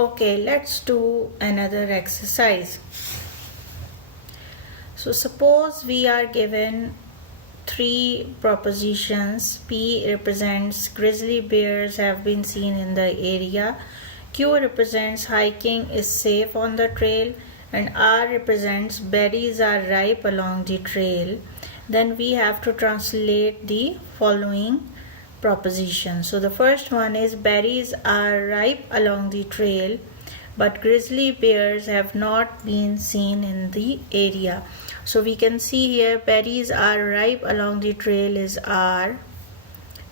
Okay, let's do another exercise. So suppose we are given three propositions. P represents grizzly bears have been seen in the area, Q represents hiking is safe on the trail, and R represents berries are ripe along the trail. Then we have to translate the following proposition. So the first one is berries are ripe along the trail, but grizzly bears have not been seen in the area. So we can see here berries are ripe along the trail is R,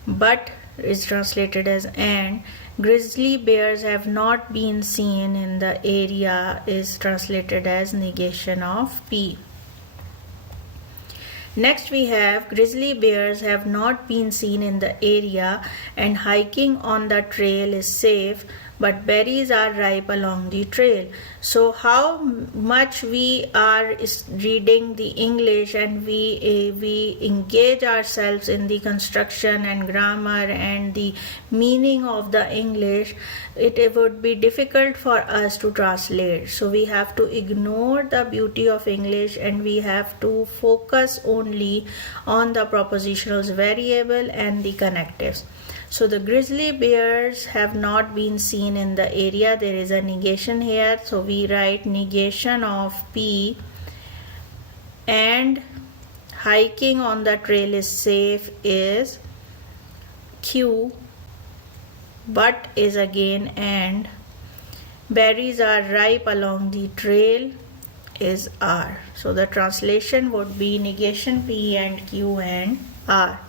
but is translated as and. Grizzly bears have not been seen in the area is translated as negation of P. Next we have grizzly bears have not been seen in the area and hiking on the trail is safe, but berries are ripe along the trail. So how much we are reading the English and we engage ourselves in the construction and grammar and the meaning of the English, it would be difficult for us to translate. So we have to ignore the beauty of English and we have to focus only on the propositionals variable and the connectives. So the grizzly bears have not been seen in the area. There is a negation here. So we write negation of P, and hiking on the trail is safe is Q, but is again and. Berries are ripe along the trail is R. So the translation would be negation P and Q and R.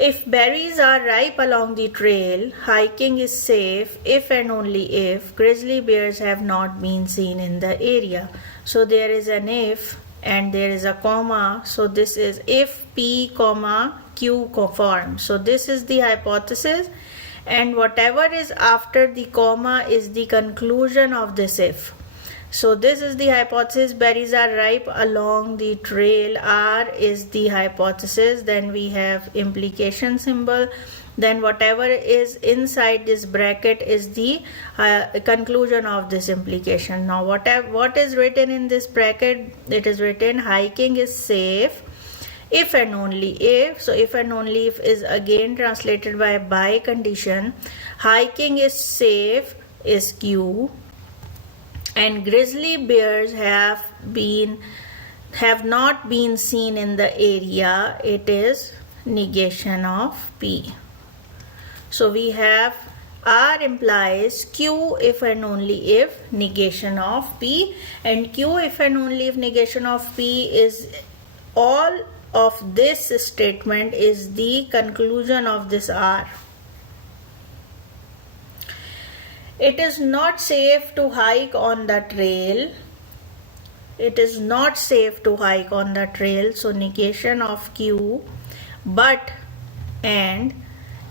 If berries are ripe along the trail, hiking is safe if and only if grizzly bears have not been seen in the area. So there is an if and there is a comma. So this is if P, comma, Q form. So this is the hypothesis, and whatever is after the comma is the conclusion of this if. So this is the hypothesis, berries are ripe along the trail, R is the hypothesis, then we have implication symbol, then whatever is inside this bracket is the conclusion of this implication. Now what is written in this bracket? It is written hiking is safe if and only if. So if and only if is again translated by condition. Hiking is safe is Q, and grizzly bears have not been seen in the area, it is negation of P. So we have R implies Q if and only if negation of P, and Q if and only if negation of P is all of this statement is the conclusion of this R. It is not safe to hike on the trail. It is not safe to hike on the trail. So negation of Q, but and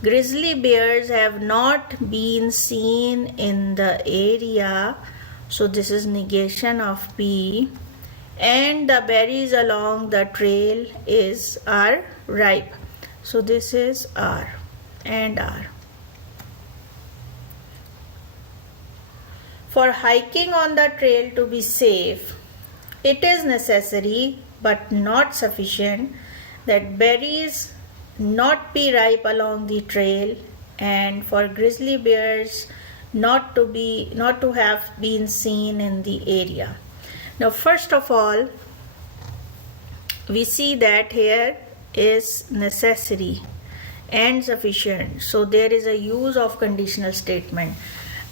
grizzly bears have not been seen in the area. So this is negation of P, and the berries along the trail are ripe. So this is R and R. For hiking on the trail to be safe, it is necessary but not sufficient that berries not be ripe along the trail, and for grizzly bears not to have been seen in the area. Now first of all, we see that here is necessary and sufficient. So there is a use of conditional statement.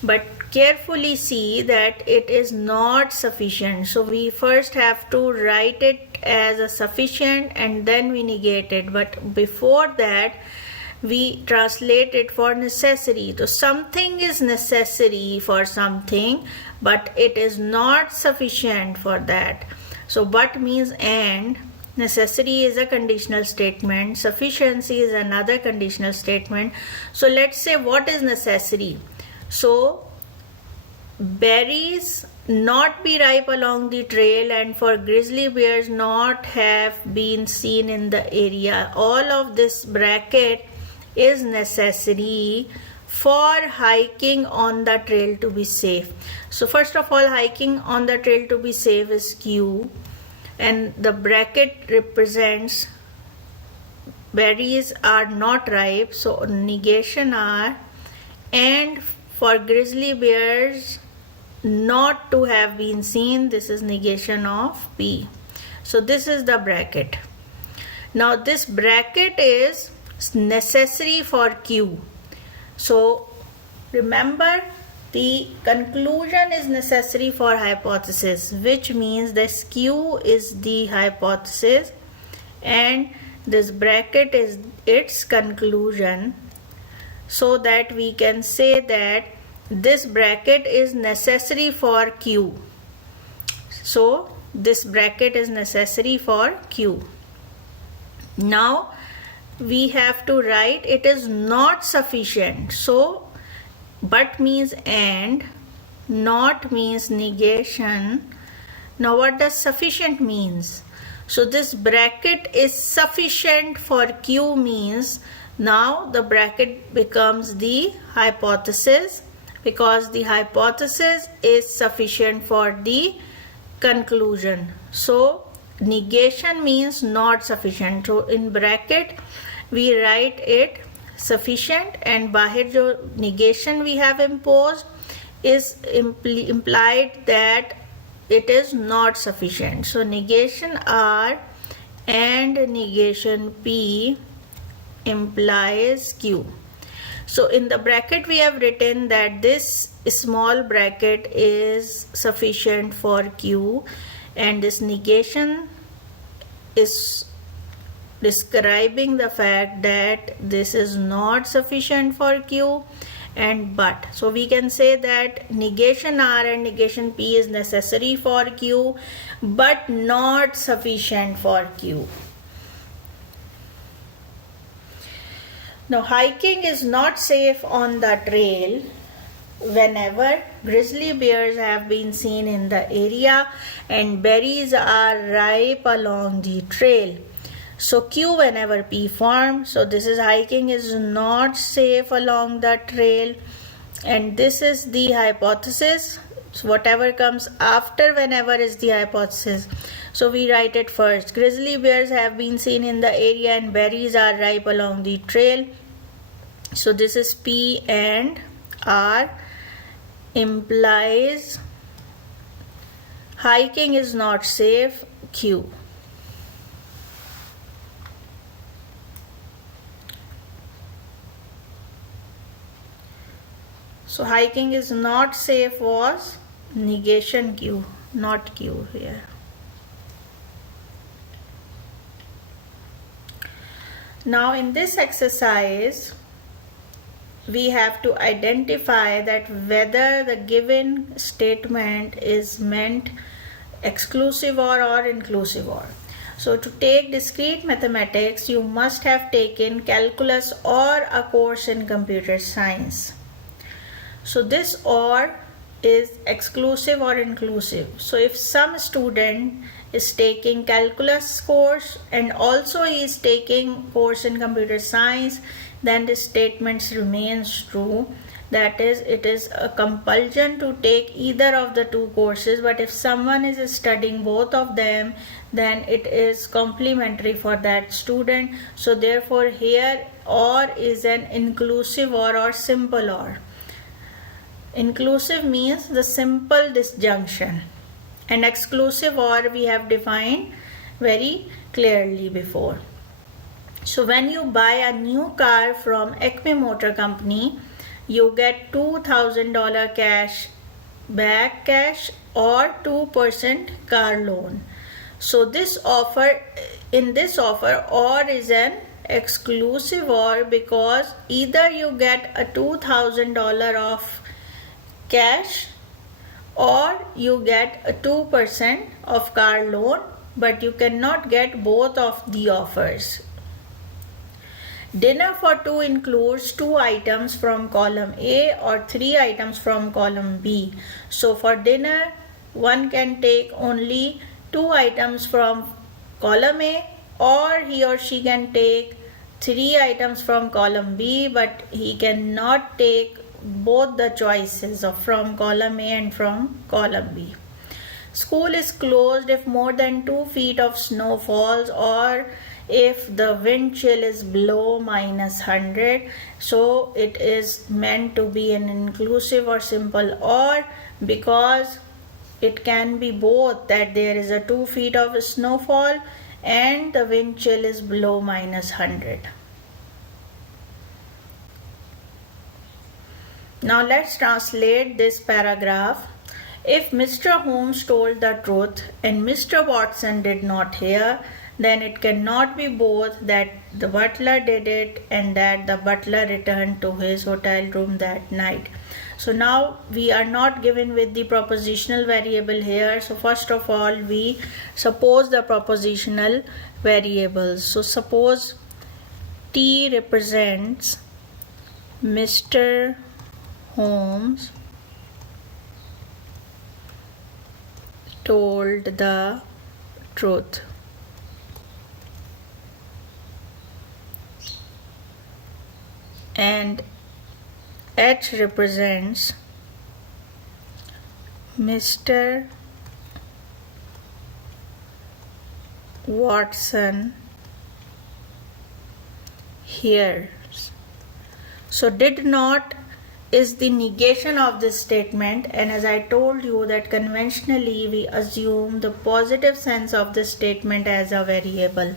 But carefully see that it is not sufficient. So we first have to write it as a sufficient and then we negate it. But before that, we translate it for necessary. So something is necessary for something, but it is not sufficient for that. So but means and. Necessary is a conditional statement. Sufficiency is another conditional statement. So let's say what is necessary. So berries not be ripe along the trail, and for grizzly bears not have been seen in the area. All of this bracket is necessary for hiking on the trail to be safe. So first of all, hiking on the trail to be safe is Q, and the bracket represents berries are not ripe, so negation R, and for grizzly bears not to have been seen, this is negation of P. So this is the bracket. Now this bracket is necessary for Q. So remember, the conclusion is necessary for hypothesis, which means this Q is the hypothesis and this bracket is its conclusion, so that we can say that this bracket is necessary for Q. So this bracket is necessary for Q. Now we have to write it is not sufficient. So but means and, not means negation. Now what does sufficient means? So this bracket is sufficient for Q means now the bracket becomes the hypothesis, because the hypothesis is sufficient for the conclusion. So negation means not sufficient. So in bracket we write it sufficient, and bahir jo negation we have imposed is implied that it is not sufficient. So negation R and negation P implies Q. So in the bracket we have written that this small bracket is sufficient for Q, and this negation is describing the fact that this is not sufficient for Q and but. So we can say that negation R and negation P is necessary for Q but not sufficient for Q. Now hiking is not safe on the trail whenever grizzly bears have been seen in the area and berries are ripe along the trail. So Q whenever P formed. So this is hiking is not safe along the trail, and this is the hypothesis. So whatever comes after whenever is the hypothesis. So we write it first. Grizzly bears have been seen in the area and berries are ripe along the trail. So this is P and R implies hiking is not safe, Q. So hiking is not safe was negation Q, not Q here. Now in this exercise, we have to identify that whether the given statement is meant exclusive or inclusive or. So to take discrete mathematics, you must have taken calculus or a course in computer science. So this or is exclusive or inclusive. So if some student is taking calculus course and also he is taking course in computer science, then this statement remains true. That is, it is a compulsion to take either of the two courses, but if someone is studying both of them, then it is complementary for that student. So therefore here or is an inclusive or simple or. Inclusive means the simple disjunction, and exclusive or we have defined very clearly before. So when you buy a new car from Acme Motor Company, you get $2,000 cash back cash or 2% car loan. So this offer, in this offer, or is an exclusive or, because either you get a $2,000 of cash or you get a 2% of car loan, but you cannot get both of the offers. Dinner for two includes 2 items from column A or 3 items from column B. So for dinner, one can take only 2 items from column A, or he or she can take 3 items from column B, but he cannot take both the choices of from column A and from column B. School is closed if more than 2 feet of snow falls, or if the wind chill is below -100. So it is meant to be an inclusive or simple or, because it can be both, that there is a 2 feet of snowfall and the wind chill is below -100. Now let's translate this paragraph. If Mr. Holmes told the truth and Mr. Watson did not hear, then it cannot be both that the butler did it and that the butler returned to his hotel room that night. So now we are not given with the propositional variable here. So first of all, we suppose the propositional variables. So suppose T represents Mr. Holmes told the truth. And H represents Mr. Watson hears. So did not is the negation of this statement, and as I told you that conventionally we assume the positive sense of this statement as a variable.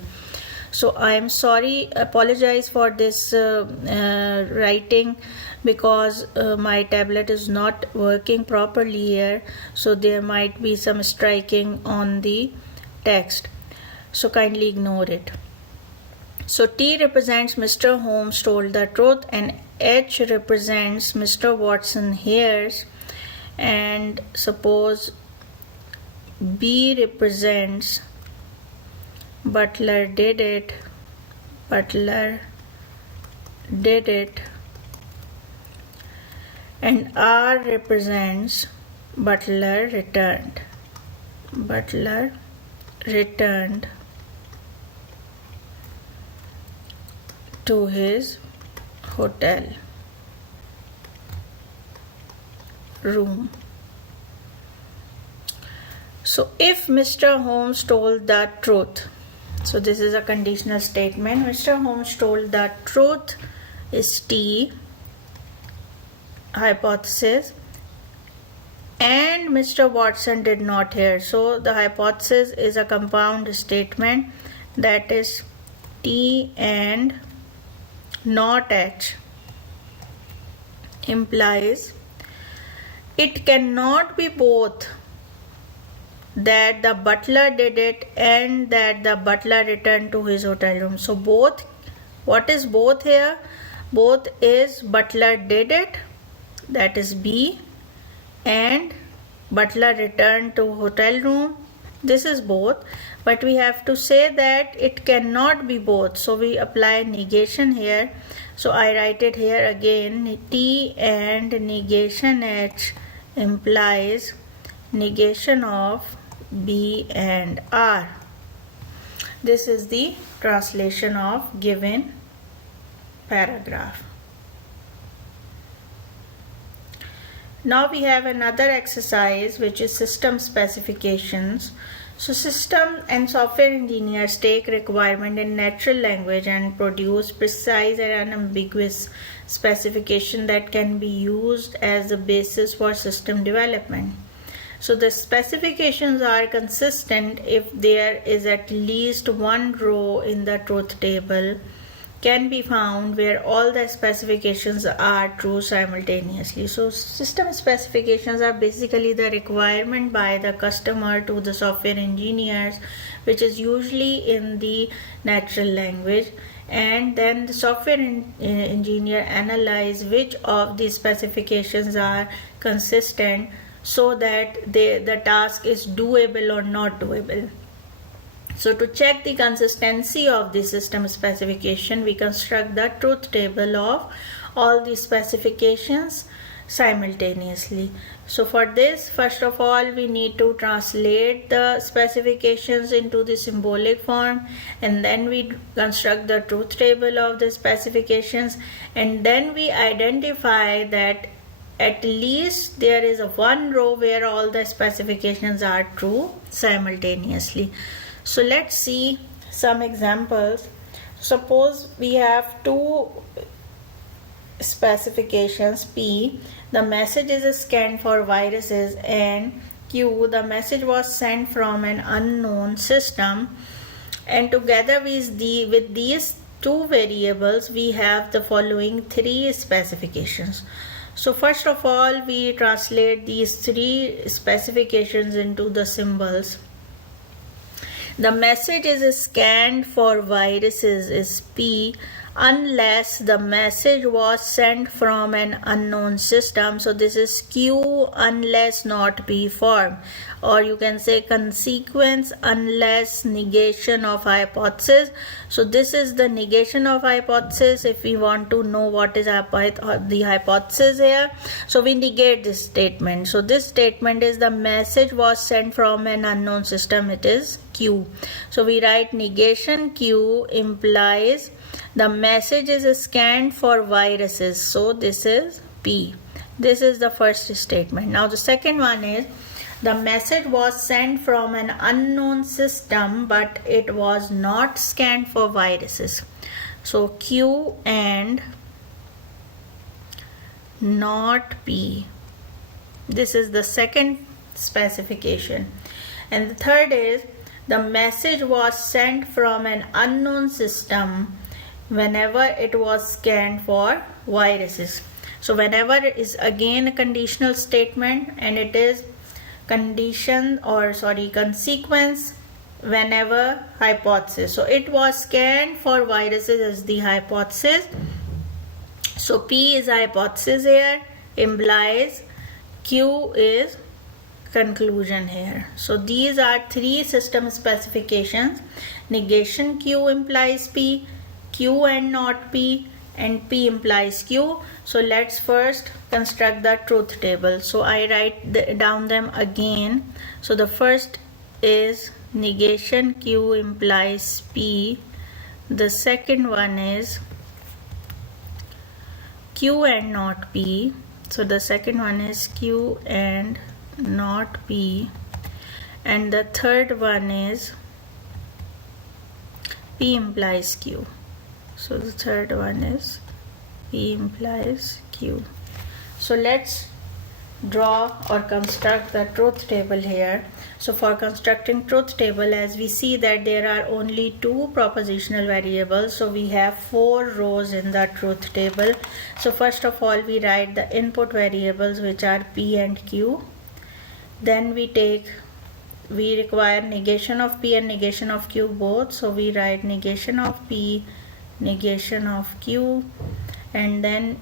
So I am sorry, apologize for this writing, because my tablet is not working properly here, so there might be some striking on the text, so kindly ignore it. So T represents Mr. Holmes told the truth, and H represents Mr. Watson hears, and suppose B represents Butler did it, and R represents Butler returned to his hotel room. So if Mr. Holmes told the truth, so this is a conditional statement. Mr. Holmes told the truth is T, hypothesis, and Mr. Watson did not hear. So the hypothesis is a compound statement, that is T and not H, implies it cannot be both that the butler did it and that the butler returned to his hotel room. So both, what is both here? Both is butler did it, that is B, and butler returned to hotel room, this is both. But we have to say that it cannot be both, so we apply negation here. So I write it here again, T and negation H implies negation of B and R. This is the translation of given paragraph. Now we have another exercise, which is system specifications. So system and software engineers take requirement in natural language and produce precise and unambiguous specification that can be used as the basis for system development. So the specifications are consistent if there is at least one row in the truth table can be found where all the specifications are true simultaneously. So system specifications are basically the requirement by the customer to the software engineers, which is usually in the natural language, and then the software engineer analyze which of these specifications are consistent so that the task is doable or not doable. So to check the consistency of the system specification, we construct the truth table of all the specifications simultaneously. So for this, first of all, we need to translate the specifications into the symbolic form, and then we construct the truth table of the specifications, and then we identify that at least there is a one row where all the specifications are true simultaneously. So let's see some examples. Suppose we have two specifications. P, the message is scanned for viruses, and Q, the message was sent from an unknown system. And together with these two variables, we have the following three specifications. So first of all, we translate these three specifications into the symbols. The message is scanned for viruses is P unless the message was sent from an unknown system. So this is Q unless not P form, or you can say consequence unless negation of hypothesis. So this is the negation of hypothesis if we want to know what is the hypothesis here. So we negate this statement. So this statement is the message was sent from an unknown system, it is Q. So we write negation Q implies the message is scanned for viruses. So this is P. This is the first statement. Now the second one is the message was sent from an unknown system, but it was not scanned for viruses. So Q and not P. This is the second specification. And the third is the message was sent from an unknown system whenever it was scanned for viruses. So whenever is again a conditional statement, and it is consequence whenever hypothesis. So it was scanned for viruses as the hypothesis. So P is hypothesis here, implies Q is conclusion here. So these are three system specifications. Negation Q implies P, Q and not P, and P implies Q. So let's first construct the truth table. So I write down them again. So the first is negation Q implies P. The second one is Q and not P. So the second one is Q and not P. And the third one is P implies Q. So the third one is P implies Q. So let's draw or construct the truth table here. So for constructing truth table, as we see that there are only two propositional variables, so we have 4 rows in the truth table. So first of all, we write the input variables, which are P and Q. Then we require negation of P and negation of Q both. So we write negation of P, negation of Q, and then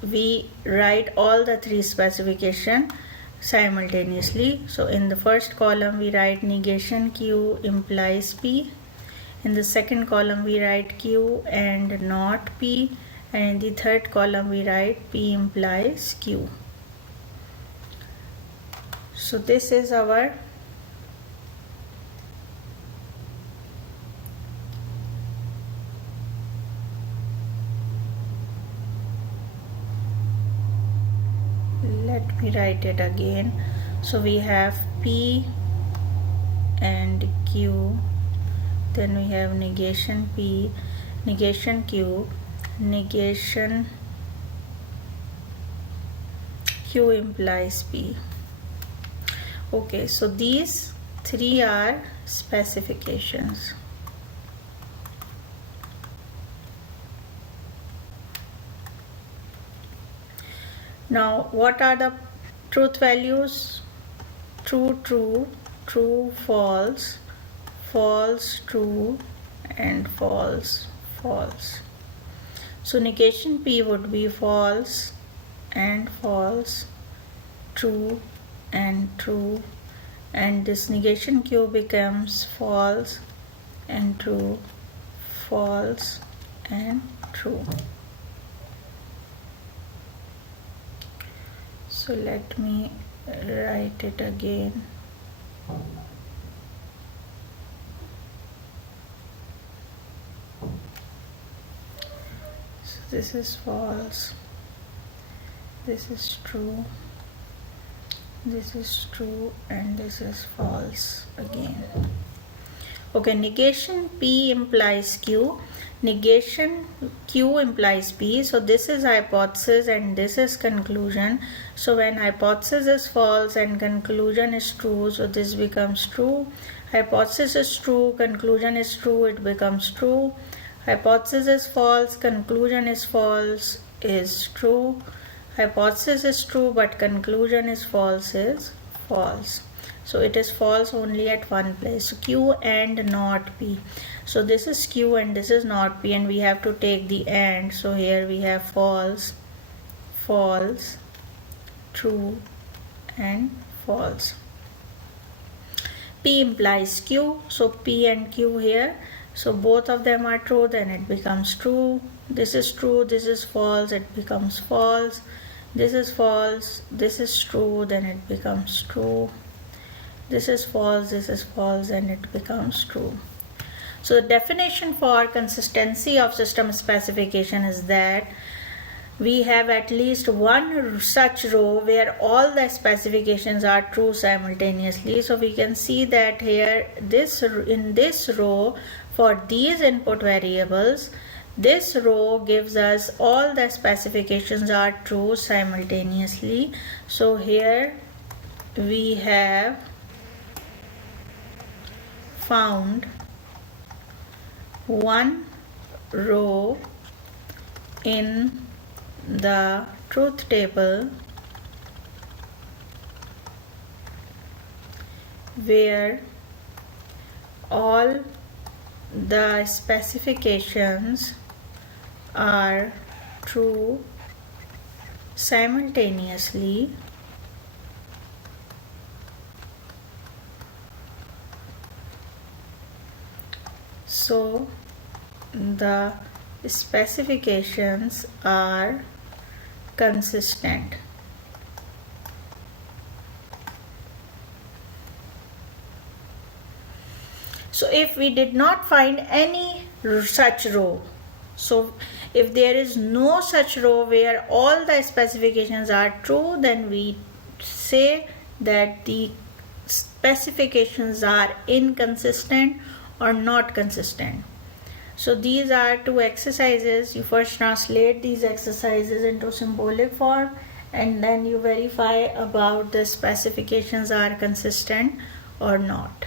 we write all the three specifications simultaneously. So in the first column we write negation Q implies P, in the second column we write Q and not P, and in the third column we write P implies Q. So this is our let me write it again. So we have P and Q, then we have negation P, negation Q, negation Q implies P. Okay, so these three are specifications. Now, what are the truth values? True, true, true, false, false, true, and false, false. So negation P would be false and false, true and true, and this negation Q becomes false and true, false and true. So let me write it again. So this is false, this is true, this is true, and this is false again. Okay, negation P implies Q, negation Q implies P. So this is hypothesis and this is conclusion. So when hypothesis is false and conclusion is true, so this becomes true. Hypothesis is true, conclusion is true, it becomes true. Hypothesis is false, conclusion is false, is true. Hypothesis is true but conclusion is false, is false. So it is false only at one place. So Q and not P. So this is Q and this is not P, and we have to take the AND. So here we have false, false, true, and false. P implies Q. So P and Q here. So both of them are true, then it becomes true. This is true, this is false, it becomes false. This is false, this is true, then it becomes true. This is false, and it becomes true. So the definition for consistency of system specification is that we have at least one such row where all the specifications are true simultaneously. So we can see that here in this row for these input variables, this row gives us all the specifications are true simultaneously. So here we have found one row in the truth table where all the specifications are true simultaneously. So the specifications are consistent. So if we did not find any such row, so if there is no such row where all the specifications are true, then we say that the specifications are inconsistent or not consistent. So these are two exercises. You first translate these exercises into symbolic form and then you verify about the specifications are consistent or not.